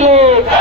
ছেলে